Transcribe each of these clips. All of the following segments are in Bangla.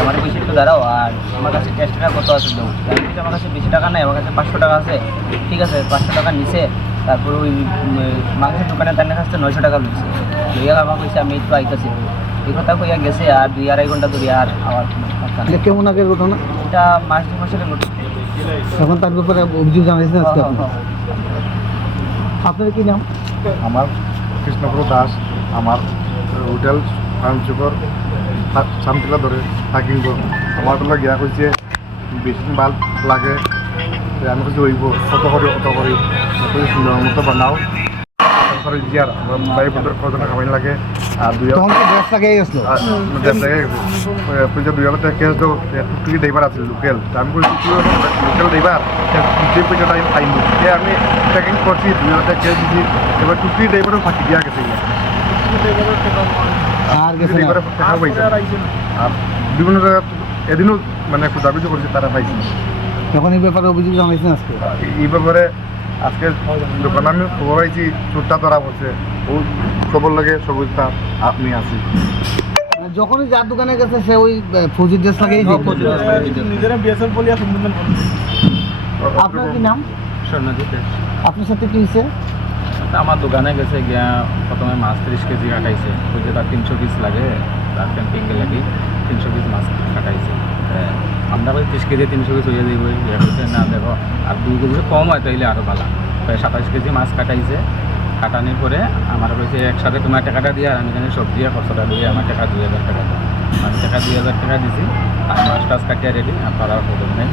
আমার বেশি একটু দাঁড়াও, আর আমার কাছে ক্যাশ টাকা কত আছে দাও। আমি বলছি আমার কাছে বেশি টাকা নাই, আমার কাছে 500 টাকা আছে। ঠিক আছে, 500 টাকা নিছে। তারপর ওই মাংসের দোকানে তার কাছে 900 টাকা লইছে। লইয়া আমার কইছে আমি একটু আইতাছি, এই কথা কইয়া গেছে। আর 2-2.5 ঘন্টা ধরে আর আমার কেমন আগের ঘটনা? এটা মাস 2 মাসের ঘটনা। এখন তার ব্যাপারে অভিযোগ জানাইছেন আজকে আপনি? আপনার কি নাম? আমার কৃষ্ণপুর দাস। আমার হোটেল ফার্মচুকর শান্তিলা ধরে থাকিব। আমার তোলা গিয়া কইছে বেশি মাল লাগে, আমি কিছু হইব কত করি সুন্দর মতো বানাও। তারপরে জিয়ার বাড়ি কতটা খাবাই লাগে। আর তখন কি ড্রেস লাগাই আসলো? 2,000 টাকা ক্যাশ দাও। টুকটুকি ড্রাইভার আছে লোকেল। আমি বলছি লোকেল ড্রাইভার যে পয়সা টাইম পাইব, আমি প্যাকিং করছি 2,000 টাকা ক্যাশ দিচ্ছি। এবার টুকটুকি ড্রাইভারও ফাঁকি দিয়া গেছে। আর গেছে না? টাকা পাইছে। আর বিভিন্ন জায়গায় এদিনও মানে খোঁজাখুঁজি করছে, তারা পাইছে। তখন এই ব্যাপারে অভিযোগ জানাইছেন আজকে? এই ব্যাপারে আজকে দোকানে আমি খবর পাইছি চোরটা ধরা পড়ছে। ও খবর লাগে সবুজটা আপনি আছি। যখনই যার দোকানে গেছে সে ওই ফৌজির ড্রেস লাগাই নিজেরা বিএসএফ বলিয়া সম্বোধন করছে। আপনার কি নাম? স্বর্ণজিৎ। আপনার সাথে কি হয়েছে? আমার দোকানে গেছে গিয়া প্রথমে মাছ 30 কেজি কাটাইছে। ওই যে তার 300 পিস লাগে, তার ক্যাম্পিংয়ে লাগি 300 পিস মাছ কাটাইছে। আমরা বলি 30 কেজি 300 পিস হয়ে যাইব। ইয়ে করছে না, দেখো আর 2 কেজি কম হয় তাইলে আরও ভালো। প্রায় 27 কেজি মাছ কাটাইছে। কাটানোর পরে আমার বলছে একসাথে তোমার টাকাটা দিয়ে, আর আমি এখানে সবজি আর খরচাটা দিয়ে আমার টাকা 2,000 টাকা দেয়। আমি টাকা 2,000 টাকা দিছি। আর মাছ টাছ কাটিয়ে রেডি। আর তারা খবর নেই।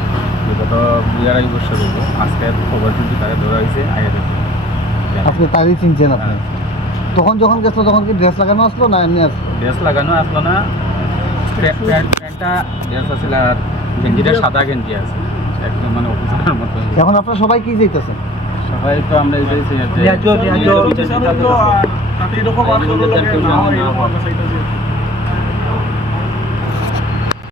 বিগত 2-2.5 বছর হইব আজকে খবর কিন্তু তারা ধরা হয়েছে আগে দিয়েছে। আপনি তারই চিনছেন আপনি? তখন যখন গেছিল তখন কি ড্রেস লাগানো আসলো না এমনি আসলো? ড্রেস লাগানো আসলো না, প্যান্টটা ড্রেস আছিল আর গেঞ্জিটা সাদা গেঞ্জি আছে, একদম মানে অফিসারের মতো। এখন আপনারা সবাই কি যাইতেছেন? সবাই তো আমরা এটাই চাই যে তাতে এরকম আর